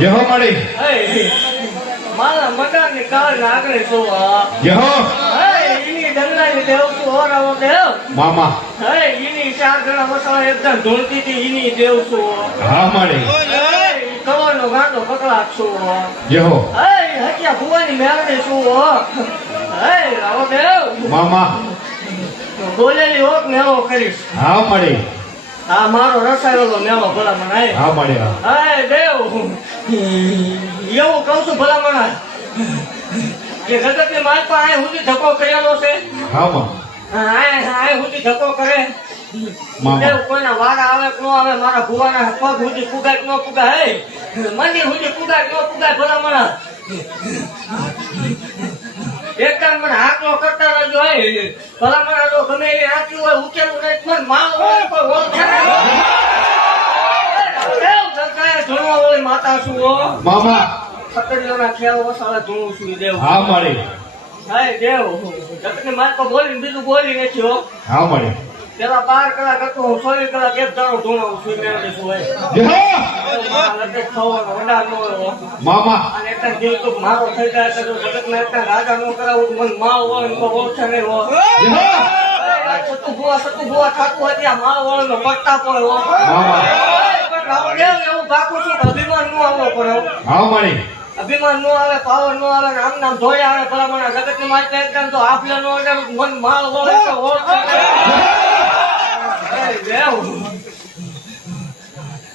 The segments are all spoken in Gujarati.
યહો મળી. મારા મકાનની કાળ નાગરે જોવા. યહો. હે ઈની ડંગરાની ઓરાવો દેવ મામા. હે ઈની ચાર જણા મસાલા એકદમ ધૂળતી હતી ઈની દેવ છું હા. મળી. હે ગાંડો પકડાટ છું યહો. હે હટિયા ભુવાની મેળણી છું હે. રાવો દેવ મામા. બોલેલી હોત એવો કરીશ. હા મળી. આ મારો રસાયેલો મેળો ભલામણ હે હા મળી હા. દેવ એવું કહું છું ભલામણ કે જગતની માલપા આય સુધી ધક્કો કરેલો છે. હા માં. આય સુધી ધક્કો કરે. દેવ કોઈના વારા આવે કે ન આવે મારા ભુવાના પગ સુધી પુગાય ન પુગાય હે મંદિર સુધી પુગાય ન પુગાય ભલામણ એક ટાઈમ મને હાકલો કરતા રહેજો હે. ગમે એ હોય ઉકેલું નહીં મને માલ હોય કોઈ ઓળખે માતા છું હો? મામા. ખતરીઓના ખેલ વસાવા ધૂણું છું દેવ? હા મળી. હાય દેવ. જગતની માલ તો બોલીને બીજું બોલી નથી હા મળી. પેલા બાર કલાક હતો ચોવીસ કલાક એક દાડો ધૂણાવું છું મેળવી છું હોય? યહો મારા લગન ખાવાનો વડા ન હોય હો. મામા. અને એક જ તો મારો થઈ જાય તો જગતના એટલા રાજા નો કરાવું મન માલ હોય તો ઓળખે નહીં હો સતુ ભુવા સતુ ભુવા થાતું હોય ત્યાં વાળો નો પટ્ટા રાવણદેવ એવું બાકું છું અભિમાન નો આવવો પડે. હા મળી અભિમાન નો આવે પાવર નો આવે આમ નામ ધોઈ આવે ભલામણ. જગતની માહિતી એકદમ તો આપલે નો એટલે મન માલ વળે તો દેવ.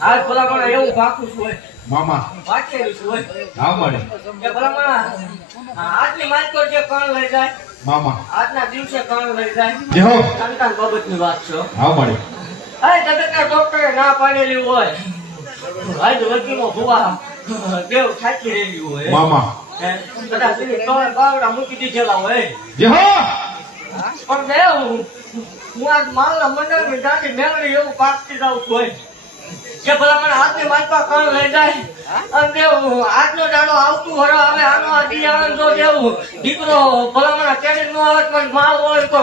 આજ ભલામણ એવું પાકું છું હોય મામા વાંચેલું હોય હા મળી. એ ભલામણ આજની માલિકો જે કણ લઈ જાય મામા આજના દિવસે કણ લઈ જાય યહો સંતાન બાબતની વાત છે. હો. મળી. આ જગતના ડોક્ટરે ના પાડેલી હોય. આજ વકીલો ભુવા. દેવ થાકી રહેલી હોય? મામા. કદાચ એની બાવડા મૂકી દીધેલા હોય. પણ દેવ હું આજ માલના મંડળની દાંડી મેળવી એવું પાકતી જાઉં છું કે ભલા મને હાથની માલપા કણ લઈ જાય? અને દેવ આજનો દાડો આવતું હરો હવે આનો આજી આવે જો દેવ દીકરો ભલા મને કેરી નો આવે પણ માલ હોય તો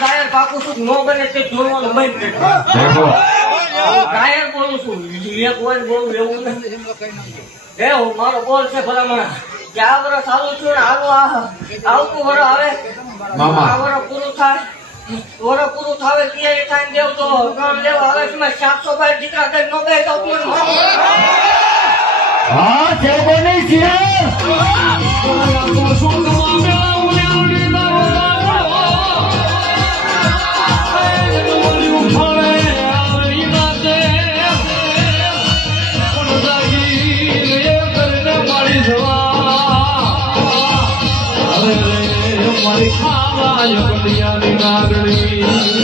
જાહેર પાકું છું નો બને તે જોવાનું બંધ કરી યહો બોલું છું. એક બોલું એવું એ હું મારો બોલ છે ભલામણ. કે આ વર્ષ આવું છું ને આવું આવતું વરસ આવે. આ વર્ષ પૂરું થાય. વરસ પૂરું થાવે ત્યારે થાય દેવ તો કામ લેવા આવે છે. સાતસો બાર દીકરા કઈ નો બે તો મારો. હા સેવકોની સિયા એ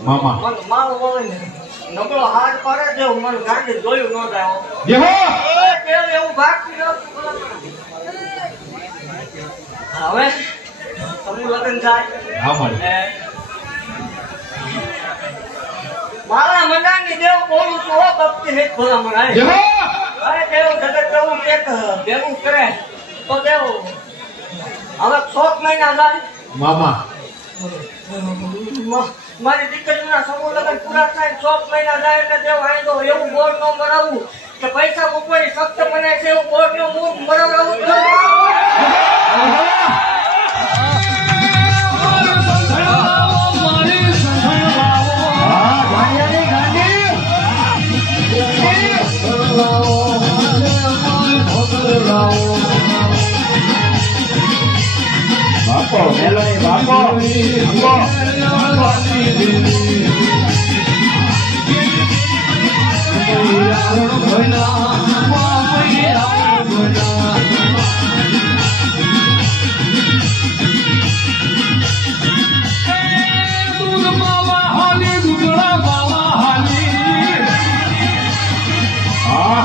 મામા. મન માલ હોય ને નબળો હાથ પડે જેવું મન ગાંડી જોયું ન જાય યહો! દેવ એવું ભાગતી ન હવે સમૂહ લગ્ન થાય. હા મળી. મારા મંડાની દેવ બોલું છું હો ભક્તિ નહીં ખોલા મનાય અરે દેવ જગત પ્રભુ એક ભેગું કરે તો દેવ હવે છોક મહિના જાય. મામા. મારી દીકરીના સમૂહ લગ્ન પૂરા થાય, ચોક મહિના જાય એટલે દેવ આવી દો એવું બોર્ડ નો મરાવું કે પૈસા મૂકવાની શક્ત મને છે, એવું બોર્ડનું મુખ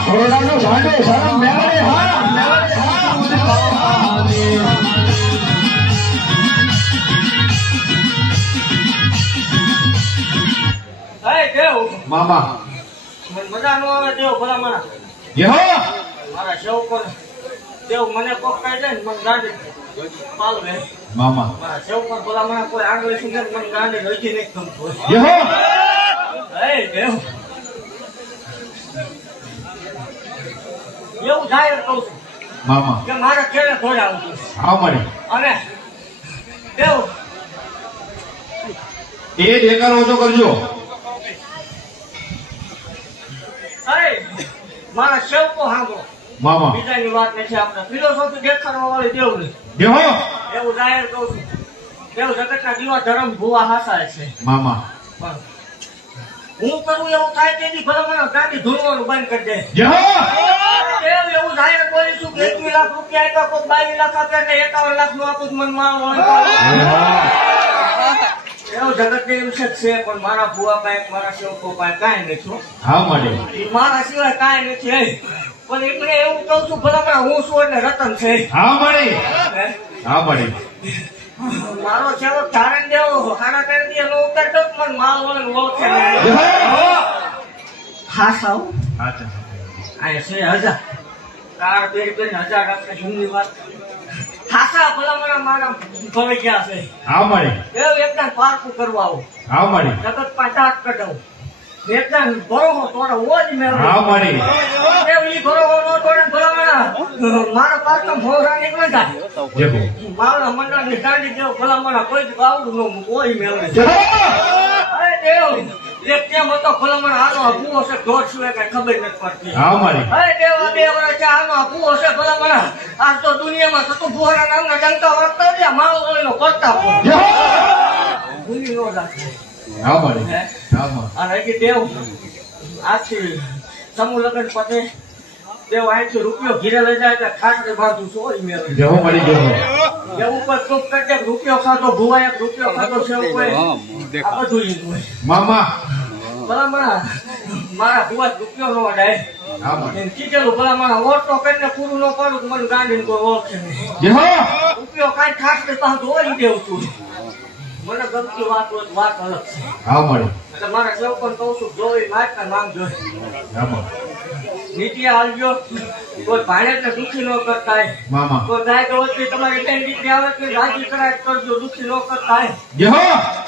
કોરોનાનો ભાંડો ધરમ મામા. મને મજા નો આવે દેવ ભલા મારા જય હો મારા સેવકો દેવ મને કોક કહી દે ને મને પાલ પાલવે મામા. મારા સેવકો ભલા મારા કોઈ આગળ સુધી મને ગાંડી રજી નહીં ગમતું દેવ. એવું જાહેર કહું છું. મામા. કે મારે ક્યારે થોડા હા મળી. અને દેવ. એ દેખાડો ઓછો કરજો. અરે મારા સેવકો હાંગો મામા. બીજાની વાત નથી આપણે. ફિલોસોફી દેખાડવા વાળી દેવ નહીં જય એવું જાહેર કહું છું. દેવ જગતના દીવા ધર્મ ભૂવા હાસાય છે. મામા. હું કરું એવું થાય તેથી ભલામણ ગાડી ધોવાનું બંધ કરી દે. દેવ એવું જાહેર બોલીશું કે એકવીસ લાખ રૂપિયા આપ્યા કોઈ બાવીસ લાખ આપ્યા એટલે એકાવન લાખનું આપું મન મને મારો એવું જગત એમ છે છે પણ મારા ભુવા પાસે મારા સેવકો પાસે કાંઈ નથી હા. મળી. મારા સિવાય કાંઈ નથી પણ એટલે એવું કહું છું ભલા હું છું એટલે રતન છે. હા મળી. હા? મળી. મારો સેવક ધારણ દેવો સાડા ત્રણ દી એનો ઉતાર દઉં તો માલ ઓળખે. હા સાવ આ છે હજાર. કાર પેરી પેરી હજાર આપણે જૂની વાત ખાસા ભલામણા મારા ભવે ગયા છે. હા મળી એવું એકદમ પારકું કરવા આવો. હા મળે જગત પાંચાટ કઢાવું. એકદમ ભરોહો તોડે ઓજ મે હા મળી એવું ઈ ભરોહો નો તોડે ને ભલામણા. મારા પાછળ ભોરા નીકળે જા હો મારા મંડળની ગાડી જેવો ભલામણા કોઈ જ બાવડું ન ઓય મેળવે. અરે દેવ. એક કેમ હતો આનો ભૂવો છે ઢોર સિવાય કઈ ખબર નથી પડતી. હા મળી અરે દેવા બે વર્ષ આનો ભૂવો છે ભલામણા આજ તો દુનિયામાં થતું ભૂવાના નામના ડંકા વાગતા હોય મારો ઓળીનો કરતા ભૂલી નો રાખે હા હા? અને દેવ આજથી સમૂહ લગ્ન પતે. દેવ અહીંથી રૂપિયો ઘીરે લઈ જાય એટલે ખાટલે બાંધું છું ઓય મેળવે જય હો મળી જય પર ચૂપ કરી રૂપિયો ખાધો ભૂવાય એક રૂપિયો ખાધો છે આ બધું ઈ મામા. ભલામણા મારા ભૂવા રૂપિયો નો કરીને પૂરું કરું તો મને ગાંડીને કોઈ ઓળખે નહીં. રૂપિયો કાંઈ ખાસ ને પાછું ઓળી દેવું તું. મને ગમતી વાત હોય વાત અલગ છે. હા સૌ એટલે મારા સેવકોને કહું છું જોઈ માગતા માંગજો. હા નીતિ આવજો. કોઈ ભાણેજને દુઃખી ન કરતા તો ગાય ગવતની તમારી બેન દીકરી આવે તો રાજી કરાય કરજો દુઃખી ન કરતા હોય.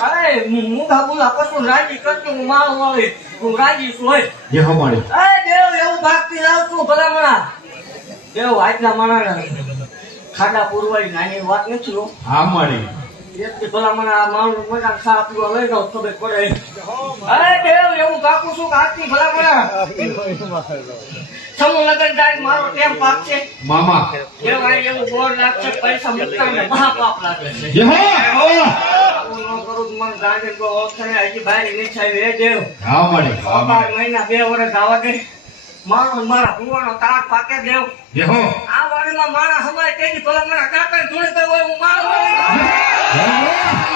અરે હું બુલા કશું રાજી કરજો હું માલ વાળી હું રાજી છું હોય. જય હો અરે દેવ એવું ભાગતી જાઉં છું ભલામણા. દેવ આજના માણસ ખાડા પૂરવાની નાની વાત નથી હો. એકથી ભલામણા આ માણસ મજા ખા પીવા લઈ જાવ ખબર પડે અરે દેવ એવું કાકું છું કે આજથી સમૂહ લગન જાય મારો ટેમ પાક મામા. દેવ અહીં એવું બોર લાગશે પૈસા મૂકતા ને મહાપાપ લાગે છે. જય હો! આવું ન કરું મને ગાંડી કોઈ ઓળખે હજી બહાર નહીં થાય દેવ હા મળી. બાર મહિના બે વર્ષ આવા દે. મારો મારા ભુવાનો તાક પાકે દેવ આ વાડીમાં મારા હમાય તેની ભલા મારા કાકા ધૂળ હોય હું મારો જય હો